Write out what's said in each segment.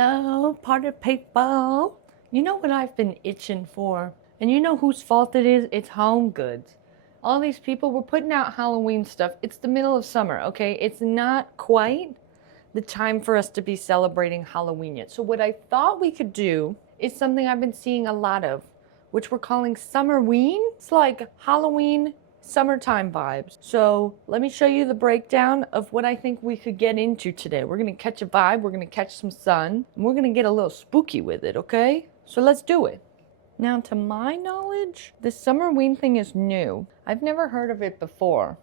Hello, party people. You know what I've been itching for? And you know whose fault it is? It's Home Goods. All these people were putting out Halloween stuff. It's the middle of summer, okay? It's not quite the time for us to be celebrating Halloween yet. So what I thought we could do is something I've been seeing a lot of, which we're calling SummerWeen. It's like Halloween summertime vibes. So let me show you the breakdown of what I think we could get into today. We're gonna catch a vibe, we're gonna catch some sun, and we're gonna get a little spooky with it, okay? So let's do it. Now, to my knowledge, the SummerWeen thing is new. I've never heard of it before,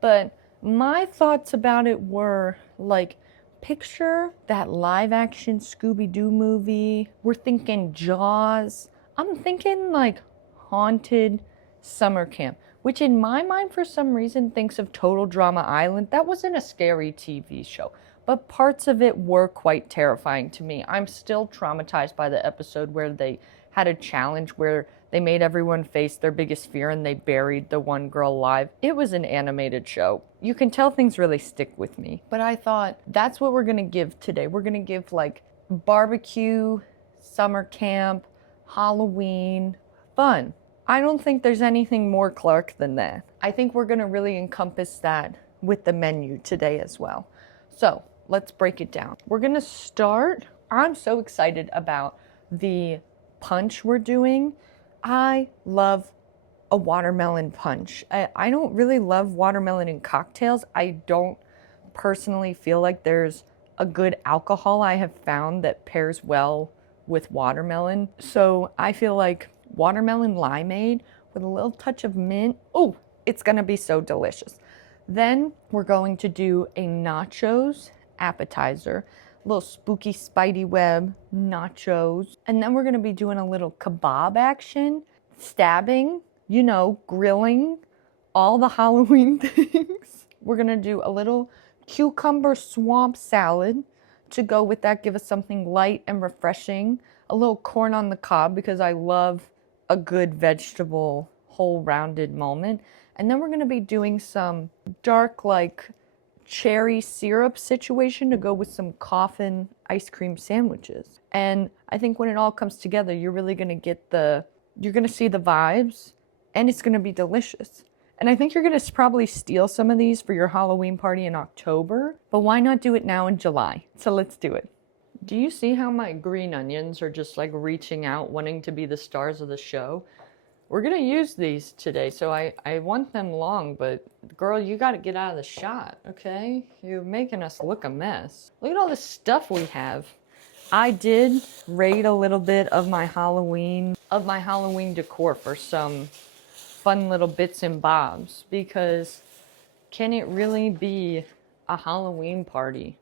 but my thoughts about it were like, picture that live action Scooby-Doo movie. We're thinking Jaws. I'm thinking like haunted summer camp, which in my mind for some reason thinks of Total Drama Island. That wasn't a scary TV show, but parts of it were quite terrifying to me. I'm still traumatized by the episode where they had a challenge where they made everyone face their biggest fear and they buried the one girl alive. It was an animated show. You can tell things really stick with me. But I thought that's what we're gonna give today. We're gonna give like barbecue, summer camp, Halloween, fun. I don't think there's anything more Clark than that. I think we're gonna really encompass that with the menu today as well. So let's break it down. We're gonna start, I'm so excited about the punch we're doing. I love a watermelon punch. I don't really love watermelon in cocktails. I don't personally feel like there's a good alcohol I have found that pairs well with watermelon. So I feel like watermelon limeade with a little touch of mint. Oh, it's gonna be so delicious. Then we're going to do a nachos appetizer, a little spooky Spiderweb nachos. And then we're gonna be doing a little kebab action, stabbing, you know, grilling, all the Halloween things. We're gonna do a little cucumber swamp salad to go with that, give us something light and refreshing. A little corn on the cob because I love a good vegetable, whole rounded moment. And then we're gonna be doing some dark like cherry syrup situation to go with some Coffin ice cream sandwiches. And I think when it all comes together, you're really gonna get you're gonna see the vibes and it's gonna be delicious. And I think you're gonna probably steal some of these for your Halloween party in October, but why not do it now in July? So let's do it. Do you see how my green onions are just like reaching out, wanting to be the stars of the show? We're gonna use these today, so I want them long, but girl, you gotta get out of the shot, okay? You're making us look a mess. Look at all this stuff we have. I did raid a little bit of my Halloween decor for some fun little bits and bobs, because can it really be a Halloween party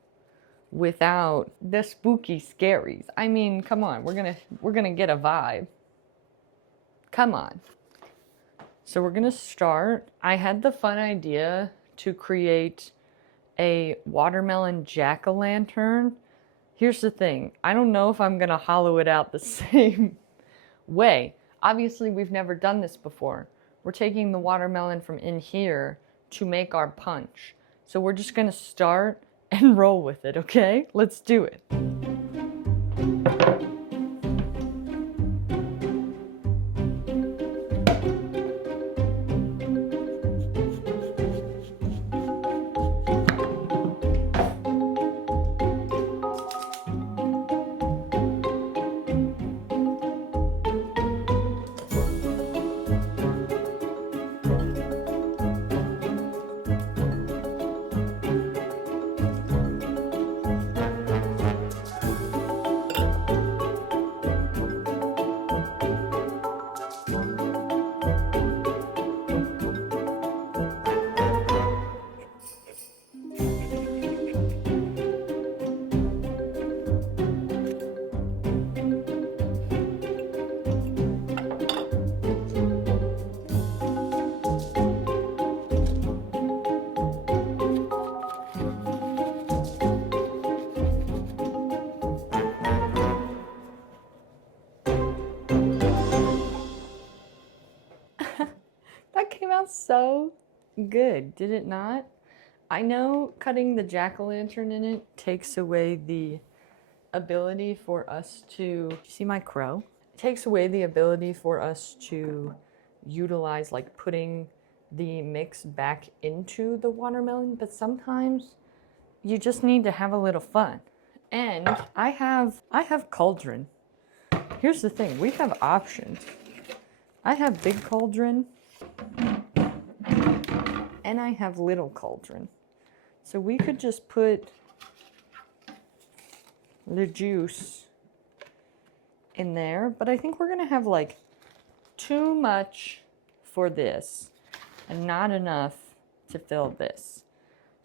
without the spooky scaries? I mean, come on, we're gonna get a vibe. Come on. So we're gonna start. I had the fun idea to create a watermelon jack-o'-lantern. Here's the thing. I don't know if I'm gonna hollow it out the same way. Obviously, we've never done this before. We're taking the watermelon from in here to make our punch. So we're just gonna start and roll with it, okay? Let's do it. That came out so good, did it not? I know cutting the jack-o'-lantern in it takes away the ability for us to, see my crow? It takes away the ability for us to utilize like putting the mix back into the watermelon, but sometimes you just need to have a little fun. And I have cauldron. Here's the thing, we have options. I have big cauldron and I have little cauldron. So we could just put the juice in there, but I think we're gonna have like too much for this and not enough to fill this.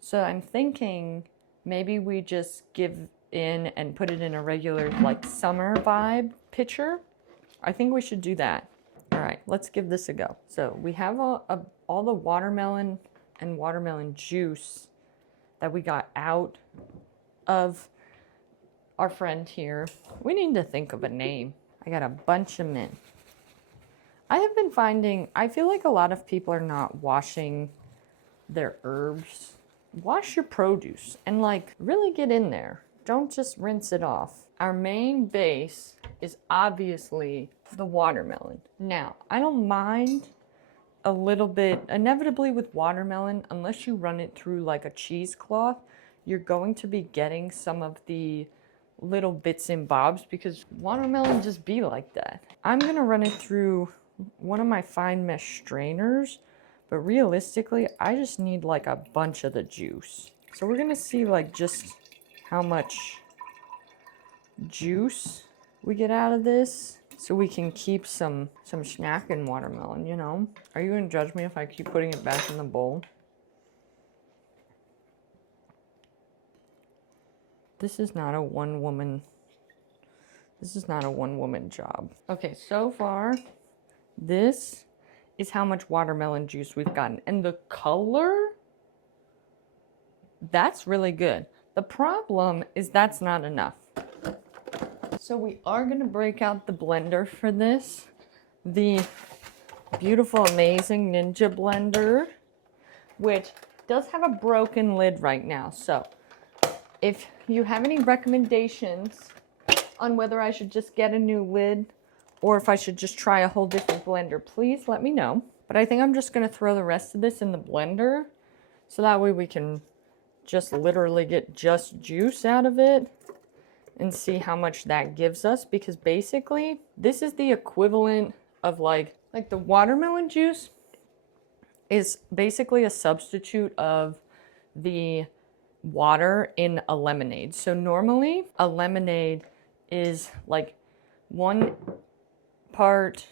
So I'm thinking maybe we just give in and put it in a regular like summer vibe pitcher. I think we should do that. All right, let's give this a go. So we have all the watermelon and watermelon juice that we got out of our friend here. We need to think of a name. I got a bunch of mint. I have been finding, I feel like a lot of people are not washing their herbs. Wash your produce and like really get in there. Don't just rinse it off. Our main base is obviously the watermelon. Now, I don't mind a little bit, inevitably with watermelon, unless you run it through like a cheesecloth, you're going to be getting some of the little bits and bobs because watermelon just be like that. I'm gonna run it through one of my fine mesh strainers, but realistically, I just need like a bunch of the juice. So we're gonna see like just how much juice we get out of this so we can keep some snacking watermelon, you know? Are you gonna judge me if I keep putting it back in the bowl? This is not a one-woman job. Okay, so far, this is how much watermelon juice we've gotten. And the color, that's really good. The problem is that's not enough. So we are gonna break out the blender for this. The beautiful, amazing Ninja blender, which does have a broken lid right now. So if you have any recommendations on whether I should just get a new lid or if I should just try a whole different blender, please let me know. But I think I'm just gonna throw the rest of this in the blender so that way we can just literally get just juice out of it and see how much that gives us, because basically this is the equivalent of like the watermelon juice is basically a substitute of the water in a lemonade. So normally a lemonade is like 1 part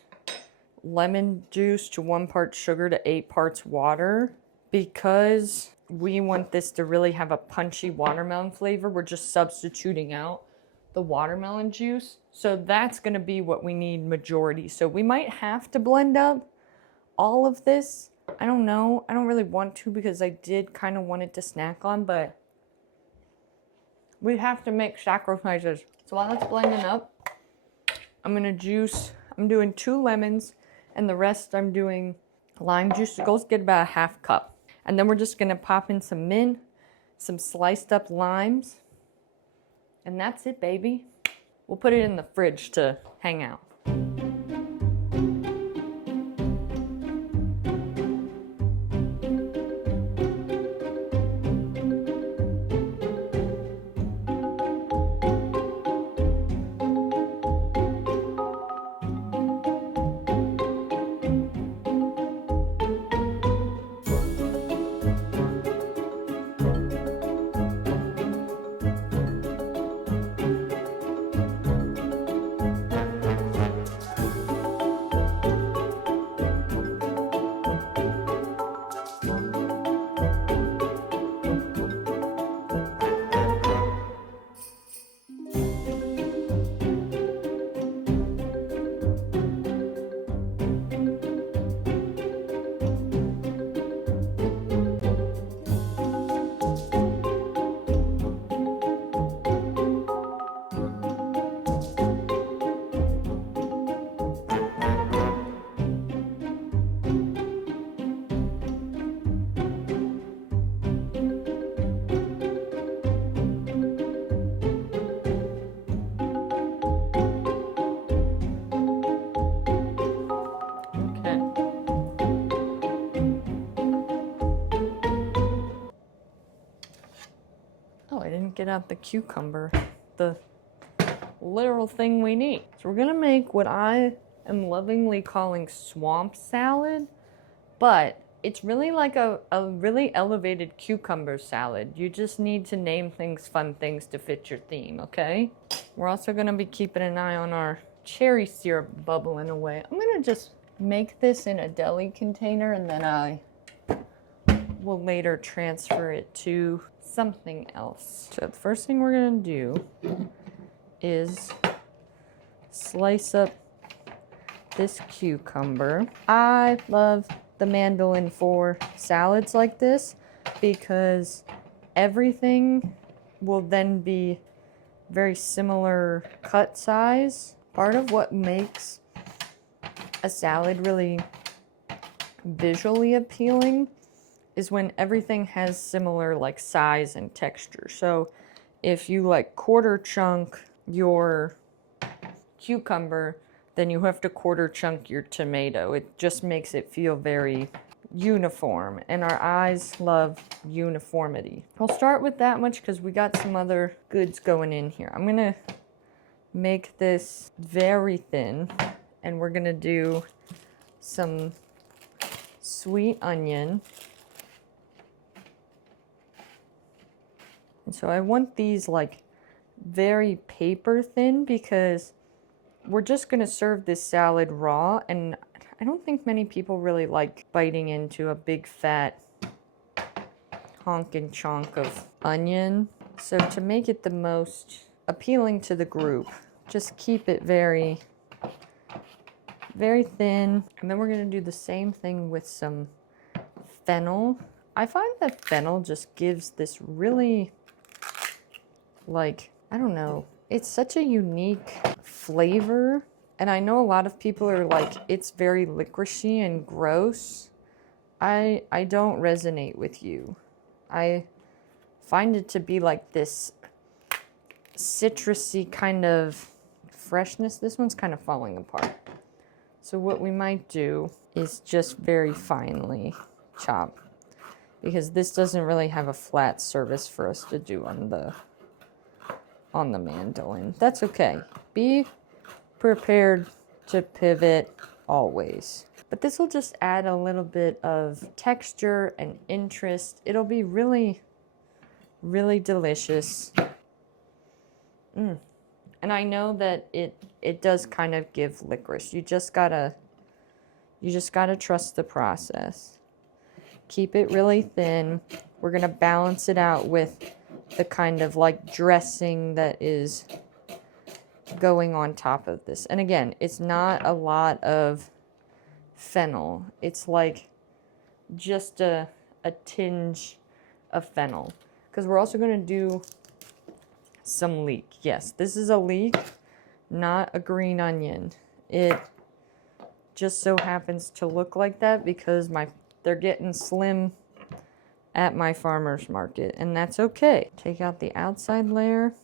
lemon juice to 1 part sugar to 8 parts water. Because we want this to really have a punchy watermelon flavor, we're just substituting out the watermelon juice. So that's gonna be what we need majority. So we might have to blend up all of this. I don't know. I don't really want to because I did kind of want it to snack on, but we have to make sacrifices. So while that's blending up, I'm doing 2 lemons and the rest I'm doing lime juice. It goes get about a 1/2 cup. And then we're just gonna pop in some mint, some sliced up limes, and that's it, baby. We'll put it in the fridge to hang out. get out the cucumber, the literal thing we need. So we're gonna make what I am lovingly calling swamp salad, but it's really like a really elevated cucumber salad. You just need to name things fun things to fit your theme, okay? We're also gonna be keeping an eye on our cherry syrup bubbling away. I'm gonna just make this in a deli container and then I will later transfer it to something else. So the first thing we're gonna do is slice up this cucumber. I love the mandolin for salads like this because everything will then be very similar cut size. Part of what makes a salad really visually appealing is when everything has similar like size and texture. So if you like quarter chunk your cucumber, then you have to quarter chunk your tomato. It just makes it feel very uniform, and our eyes love uniformity. I'll start with that much because we got some other goods going in here. I'm gonna make this very thin, and we're gonna do some sweet onion. And so I want these like very paper thin because we're just going to serve this salad raw, and I don't think many people really like biting into a big fat honkin' chunk of onion. So to make it the most appealing to the group, just keep it very, very thin. And then we're going to do the same thing with some fennel. I find that fennel just gives this really, like, I don't know, it's such a unique flavor, and I know a lot of people are like, it's very licoricey and gross. I don't resonate with you. I find it to be like this citrusy kind of freshness. This one's kind of falling apart. So what we might do is just very finely chop, because this doesn't really have a flat surface for us to do on the mandolin. That's okay. Be prepared to pivot always. But this will just add a little bit of texture and interest. It'll be really, really delicious. And I know that it does kind of give licorice. You just gotta trust the process. Keep it really thin. We're gonna balance it out with the kind of like dressing that is going on top of this. And again, it's not a lot of fennel. It's like just a tinge of fennel. Because we're also going to do some leek. Yes, this is a leek, not a green onion. It just so happens to look like that because they're getting slim at my farmer's market, and that's okay. Take out the outside layer.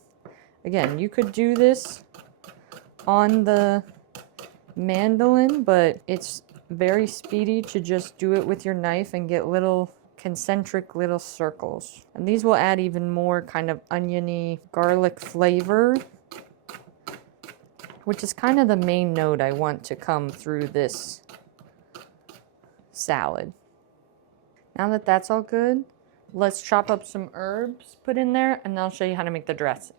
Again, you could do this on the mandolin, but it's very speedy to just do it with your knife and get little concentric little circles. And these will add even more kind of oniony garlic flavor, which is kind of the main note I want to come through this salad. Now that that's all good, let's chop up some herbs, put in there, and I'll show you how to make the dressing.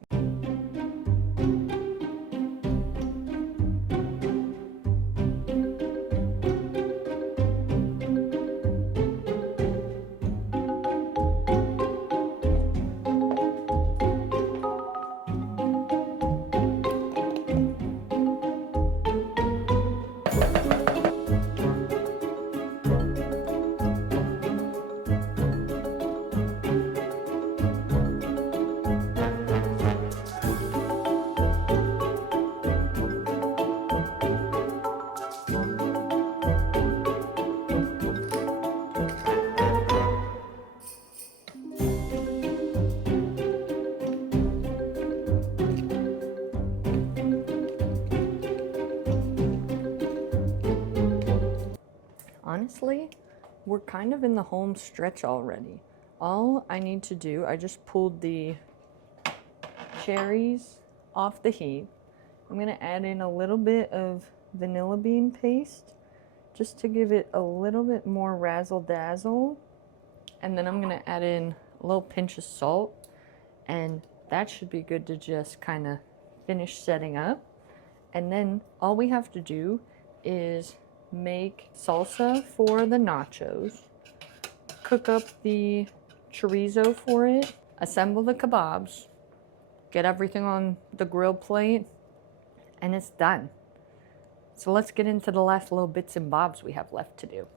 Honestly, we're kind of in the home stretch already. All I need to do, I just pulled the cherries off the heat. I'm going to add in a little bit of vanilla bean paste just to give it a little bit more razzle dazzle. And then I'm going to add in a little pinch of salt, and that should be good to just kind of finish setting up. And then all we have to do is make salsa for the nachos, cook up the chorizo for it, assemble the kebabs, get everything on the grill plate, and it's done. So let's get into the last little bits and bobs we have left to do.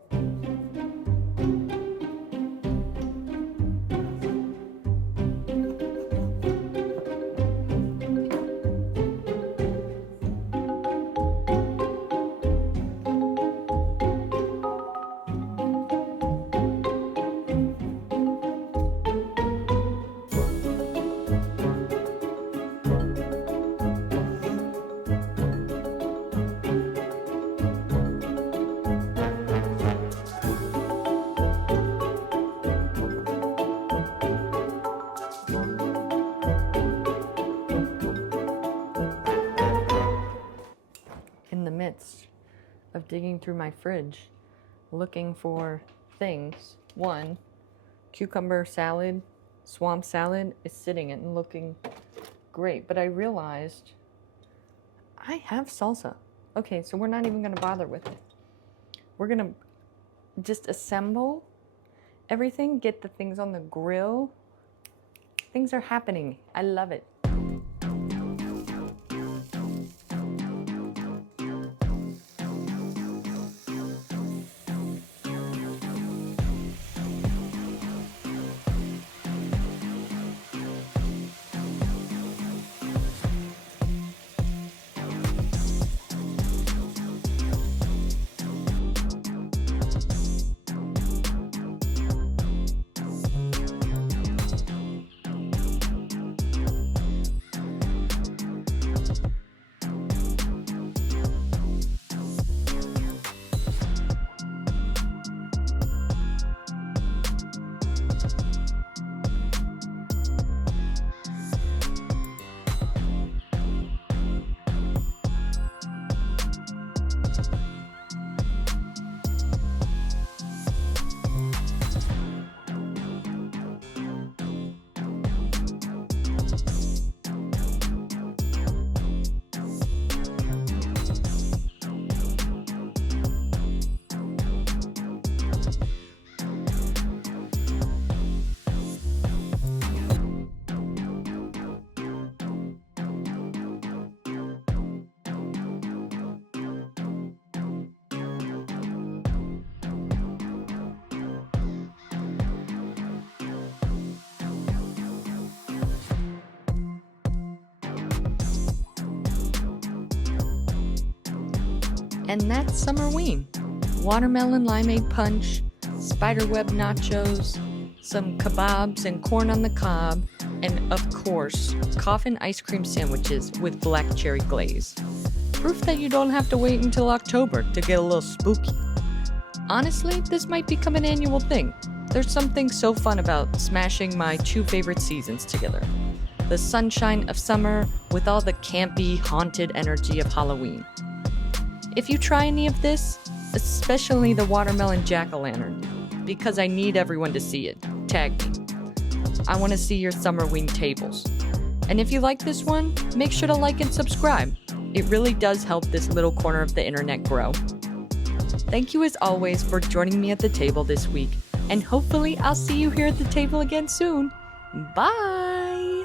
In the midst of digging through my fridge, looking for things, one, cucumber salad, swamp salad is sitting and looking great, but I realized I have salsa. Okay, so we're not even going to bother with it. We're going to just assemble everything, get the things on the grill. Things are happening. I love it. And that's SummerWeen. Watermelon limeade punch, spiderweb nachos, some kebabs and corn on the cob, and of course, Coffin ice cream sandwiches with black cherry glaze. Proof that you don't have to wait until October to get a little spooky. Honestly, this might become an annual thing. There's something so fun about smashing my two favorite seasons together. The sunshine of summer with all the campy, haunted energy of Halloween. If you try any of this, especially the watermelon jack-o'-lantern, because I need everyone to see it, tag me. I want to see your SummerWeen tables. And if you like this one, make sure to like and subscribe. It really does help this little corner of the internet grow. Thank you as always for joining me at the table this week, and hopefully I'll see you here at the table again soon. Bye!